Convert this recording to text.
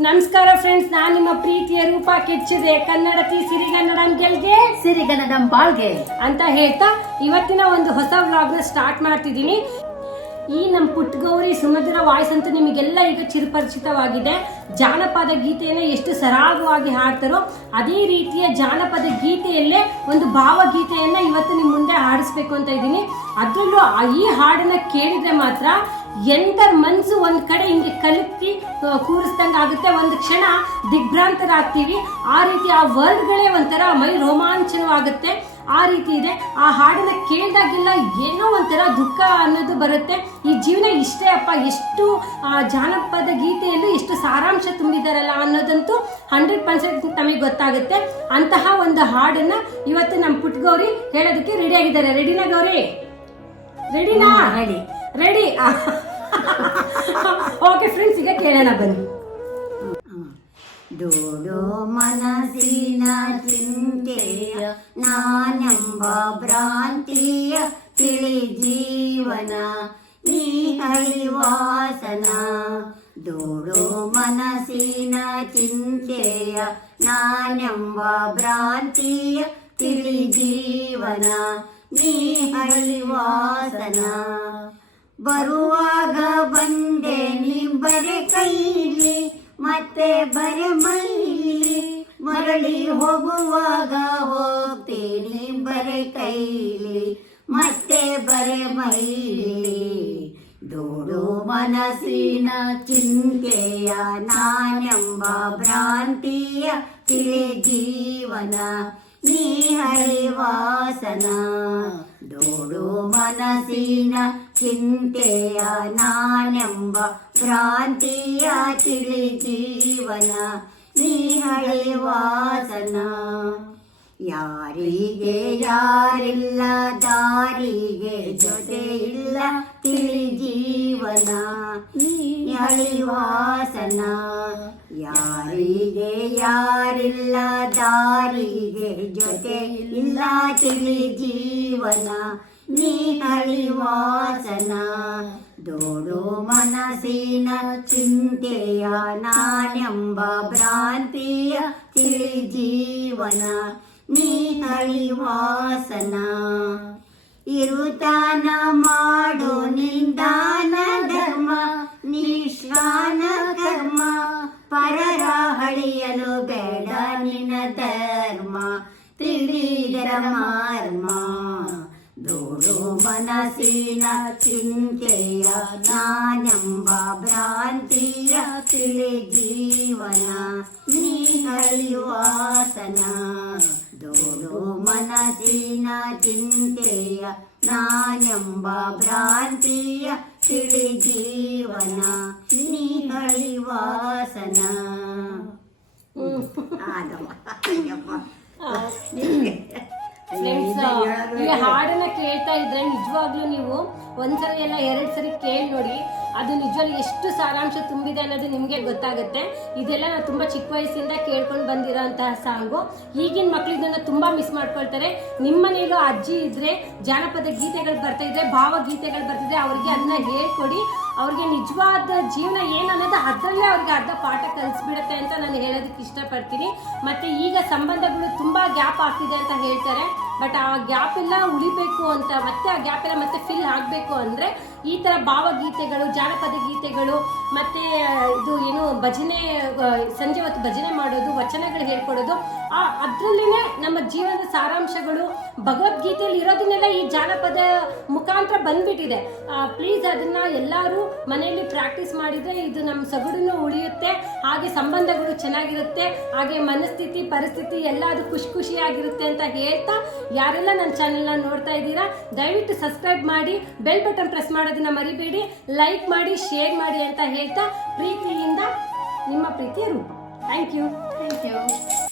ನಮಸ್ಕಾರ ಫ್ರೆಂಡ್ಸ್ ನಾನು ನಿಮ್ಮ ಪ್ರೀತಿಯ ರೂಪ ಕೆಚ್ಚಿದೆ. ಕನ್ನಡತಿ ಸಿರಿಗನ್ನಡಂ ಗೆಲ್ಗೆ? ಸಿರಿಗನ್ನಡಂ ಬಾಳ್ಗೆ. ಅಂತ ಹೇಳ್ತಾ ಇವತ್ತಿನ ಒಂದು ಹೊಸ ವ್ಲಾಗ್ನ ಸ್ಟಾರ್ಟ್ ಮಾಡ್ತಿದ್ದೀನಿ. ಈ ನಮ್ಮ ಪುಟ್ಟಗೌರಿ ಸುಮಧುರ ವಾಯ್ಸ್ ಅಂತೂ ನಿಮಗೆಲ್ಲ ಈಗ ಚಿರಪರಿಚಿತವಾಗಿದೆ. ಜಾನಪದ ಗೀತೆಯನ್ನು ಎಷ್ಟು ಸರಾಗವಾಗಿ ಹಾಡ್ತಾರೋ ಅದೇ ರೀತಿಯ ಜಾನಪದ ಗೀತೆಯಲ್ಲೇ ಒಂದು ಭಾವಗೀತೆಯನ್ನು ಇವತ್ತು ನಿಮ್ಮ ಮುಂದೆ ಹಾಡಿಸ್ಬೇಕು ಅಂತ ಇದ್ದೀನಿ. ಅದರಲ್ಲೂ ಈ ಹಾಡನ್ನ ಕೇಳಿದ್ರೆ ಮಾತ್ರ ಎಂಟರ ಮನ್ಸು ಒಂದ್ ಕಡೆ ಹಿಂಗೆ ಕಲಕಿ ಕೂರಿಸ್ದಂಗೆ ಆಗುತ್ತೆ. ಒಂದು ಕ್ಷಣ ದಿಗ್ಭ್ರಾಂತರಾಗ್ತೀವಿ. ಆ ರೀತಿ ಆ ವರ್ಡ್ಗಳೇ ಒಂಥರ ಮೈ ರೋಮಾಂಚನವಾಗುತ್ತೆ. ಆ ರೀತಿ ಇದೆ. ಆ ಹಾಡನ್ನ ಕೇಳಿದಾಗೆಲ್ಲ ಏನೋ ಒಂಥರ ದುಃಖ ಅನ್ನೋದು ಬರುತ್ತೆ. ಈ ಜೀವನ ಇಷ್ಟೇ ಅಪ್ಪ. ಎಷ್ಟು ಜಾನಪದ ಗೀತೆಯಲ್ಲಿ ಎಷ್ಟು ಸಾರಾಂಶ ತುಂಬಿದಾರಲ್ಲ ಅನ್ನೋದಂತೂ ಹಂಡ್ರೆಡ್ ಪರ್ಸೆಂಟ್ ನಮಗೆ ಗೊತ್ತಾಗುತ್ತೆ. ಅಂತಹ ಒಂದು ಹಾಡನ್ನ ಇವತ್ತು ನಮ್ಮ ಪುಟ್ಗೌರಿ ಹೇಳೋದಕ್ಕೆ ರೆಡಿ ಆಗಿದ್ದಾರೆ. ರೆಡಿನಾ ಗೌರಿ? ರೆಡಿನಾ ಹೇಳಿ. ರೆಡಿ ಓಕೆ ಫ್ರೆಂಡ್ಸ್ ಈಗ ಕೇಳೋಣ ಬನ್ನಿ. ದೂಡು ಮನಸ್ಸಿನ ಚಿಂತೆಯ ನಾನೆಂಬ ಭ್ರಾಂತಿಯ ತಿಳಿ ಜೀವನ ನೀ ಹರಿವಾಸನ. ದೂಡು ಮನಸ್ಸಿನ ಚಿಂತೆಯ ನಾನೆಂಬ ಭ್ರಾಂತಿಯ ತಿಳಿ ಜೀವನ ನೀ ಹರಿವಾಸನ. ಬರುವಾಗ ಬಂದೆ ನೀ ಬರೆ ಕೈಲಿ, ಮತ್ತೆ ಬರೆ ಮೈಲಿ. ಮರಳಿ ಹೋಗುವಾಗ ಹೋಗ್ತೀನಿ ಬರೆ ಕೈಲಿ, ಮತ್ತೆ ಬರೆ ಮೈಲಿ. ದೂಡು ಮನಸ್ಸಿನ ಚಿಂತೆಯ ನಾನೆಂಬ ಭ್ರಾಂತಿಯ ತಿಳಿ ಜೀವನ, ನೀ ಹರಿವಾಸನ ದೂಡು ಮನಸ್ಸಿನ ಚಿಂತೆಯ ನಾನೆಂಬ ಭ್ರಾಂತಿಯ ತಿಳಿ ಜೀವನ ನೀ ಹರಿವಾಸನ ಯಾರಿಗೆ ಯಾರಿಲ್ಲ, ದಾರಿಗೆ ಜೊತೆ ಇಲ್ಲ ತಿಳಿ ಜೀವನ ನೀ ಹರಿವಾಸನ ಯಾರಿಗೆ ಯಾರಿಲ್ಲ, ದಾರಿಗೆ ಜೊತೆ ಇಲ್ಲ ತಿಳಿ ಜೀವನ ನೀ ಹರಿವಾಸನ ದೋಡು ಮನಸ್ಸಿನ ಚಿಂತೆಯ ನಾನೆಂಬ ಭ್ರಾಂತಿಯ ತಿಳಿ ಜೀವನ ನೀ ಹರಿವಾಸನ ಇರುತಾನ ಮಾಡೋ ನಿಂದಾನ ಧರ್ಮ ನಿಶ್ರಾನ ಕರ್ಮ. ಪರರ ಹಳಿಯಲು ಬೇಡ ನಿನ್ನ ಧರ್ಮ ತಿಳಿದರ ಮಾರ್ಮ. ದೂಡು ಮನಸ್ಸಿನ ಚಿಂತೆಯ ನಾನೆಂಬ ಭ್ರಾಂತಿಯ ತಿಳಿ ಜೀವನ ನೀ ಹರಿವಾಸನ ದೂಡು ಮನಸ್ಸಿನ ಚಿಂತೆಯ ನಾನೆಂಬ ಭ್ರಾಂತಿಯ ತಿಳಿ ಜೀವನ ನೀ ಹರಿವಾಸನ ಆದಮ್ಮ. ಕೇಳ್ತಾ ಇದ್ರೆ ನಿಜವಾಗ್ಲೂ ನೀವು ಒಂದ್ಸರಿ ಎಲ್ಲ ಎರಡ್ ಸರಿ ಕೇಳಿ ನೋಡಿ. ಅದು ನಿಜವಾಗ್ಲೂ ಎಷ್ಟು ಸಾರಾಂಶ ತುಂಬಿದೆ ಅನ್ನೋದು ನಿಮಗೆ ಗೊತ್ತಾಗುತ್ತೆ. ಇದೆಲ್ಲ ನಾವು ತುಂಬಾ ಚಿಕ್ಕ ವಯಸ್ಸಿಂದ ಕೇಳ್ಕೊಂಡು ಬಂದಿರೋಂತಹ ಸಾಂಗು. ಈಗಿನ ಮಕ್ಳು ಇದನ್ನ ತುಂಬಾ ಮಿಸ್ ಮಾಡ್ಕೊಳ್ತಾರೆ. ನಿಮ್ಮ ಮನೇಲೂ ಅಜ್ಜಿ ಇದ್ರೆ, ಜಾನಪದ ಗೀತೆಗಳು ಬರ್ತಾ ಇದ್ರೆ, ಭಾವಗೀತೆಗಳು ಬರ್ತಿದ್ರೆ ಅವ್ರಿಗೆ ಅದನ್ನ ಹೇಳ್ಕೊಡಿ. ಅವ್ರಿಗೆ ನಿಜವಾದ ಜೀವನ ಏನು ಅನ್ನೋದು ಅದರಲ್ಲೇ ಅವ್ರಿಗೆ ಅರ್ಧ ಪಾಠ ಕಲಿಸ್ಬಿಡುತ್ತೆ ಅಂತ ನಾನು ಹೇಳೋದಕ್ಕೆ ಇಷ್ಟಪಡ್ತೀನಿ. ಮತ್ತು ಈಗ ಸಂಬಂಧಗಳು ತುಂಬ ಗ್ಯಾಪ್ ಆಗ್ತಿದೆ ಅಂತ ಹೇಳ್ತಾರೆ. ಬಟ್ ಆ ಗ್ಯಾಪ್ ಎಲ್ಲ ಉಳಿಬೇಕು ಅಂತ, ಮತ್ತೆ ಆ ಗ್ಯಾಪ್ ಎಲ್ಲ ಮತ್ತೆ ಫಿಲ್ ಆಗಬೇಕು ಅಂದರೆ ಈ ಥರ ಭಾವಗೀತೆಗಳು, ಜಾನಪದ ಗೀತೆಗಳು ಮತ್ತೆ ಇದು ಏನು, ಭಜನೆ ಸಂಜೆ ಹೊತ್ತು ಭಜನೆ ಮಾಡೋದು, ವಚನಗಳು ಹೇಳ್ಕೊಡೋದು, ಆ ಅದರಲ್ಲೇ ನಮ್ಮ ಜೀವನದ ಸಾರಾಂಶಗಳು, ಭಗವದ್ಗೀತೆಯಲ್ಲಿ ಇರೋದನ್ನೆಲ್ಲ ಈ ಜಾನಪದ ಮುಖಾಂತರ ಬಂದ್ಬಿಟ್ಟಿದೆ. ಪ್ಲೀಸ್ ಅದನ್ನ ಎಲ್ಲರೂ ಮನೆಯಲ್ಲಿ ಪ್ರಾಕ್ಟೀಸ್ ಮಾಡಿದ್ರೆ ಇದು ನಮ್ಮ ಸೊಗಡನ್ನು ಉಳಿಯುತ್ತೆ, ಹಾಗೆ ಸಂಬಂಧಗಳು ಚೆನ್ನಾಗಿರುತ್ತೆ, ಹಾಗೆ ಮನಸ್ಥಿತಿ, ಪರಿಸ್ಥಿತಿ ಎಲ್ಲ ಅದು ಖುಷಿ ಖುಷಿಯಾಗಿರುತ್ತೆ ಅಂತ ಹೇಳ್ತಾ ಯಾರೆಲ್ಲ ನನ್ನ ಚಾನೆಲ್ನ ನೋಡ್ತಾ ಇದ್ದೀರಾ, ದಯವಿಟ್ಟು ಸಬ್ಸ್ಕ್ರೈಬ್ ಮಾಡಿ ಬೆಲ್ ಬಟನ್ ಪ್ರೆಸ್ ಮಾಡೋದನ್ನ ಮರಿಬೇಡಿ ಲೈಕ್ ಮಾಡಿ ಶೇರ್ ಮಾಡಿ ಅಂತ ಹೇಳ್ತಾ ಪ್ರೀತಿಯಿಂದ ನಿಮ್ಮ ಪ್ರೀತಿಯ ರೂಪ ಥ್ಯಾಂಕ್ ಯು ಥ್ಯಾಂಕ್ you.